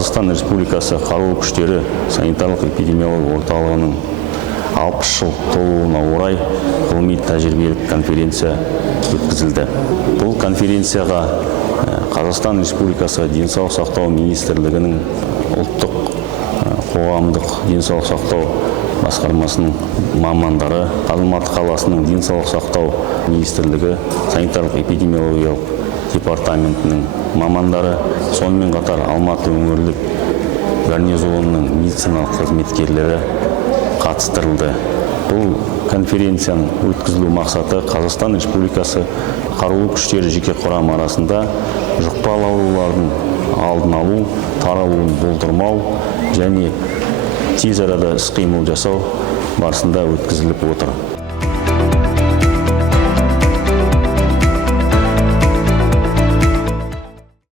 Қазақстан Республикасы Қарулы Күштері Санитариялық-эпидемиологиялық орталығының 60 жыл толуына орай ғылыми-тәжірибелік конференция өткізілді. Бұл конференцияға Қазақстан Республикасы денсаулық сақтау министрлігінің ұлттық қоғамдық денсаулық сақтау басқармасының мамандары, Алматы қаласының денсаулық сақтау министрлігі санитариялық-эпидемиологиялық департаментінің мамандары, сонымен қатар Алматы өңірлік гарнизонының медициналық қызметкерлері қатыстырылды. Бұл конференцияның өткізілу мақсаты Қазақстан Республикасы Қарулы күштері жеке құрам арасында жұқпалы аурулардың алдын алу, таралуын болдырмау және тез арада іс-қимыл жасау барысында өткізіліп отыр.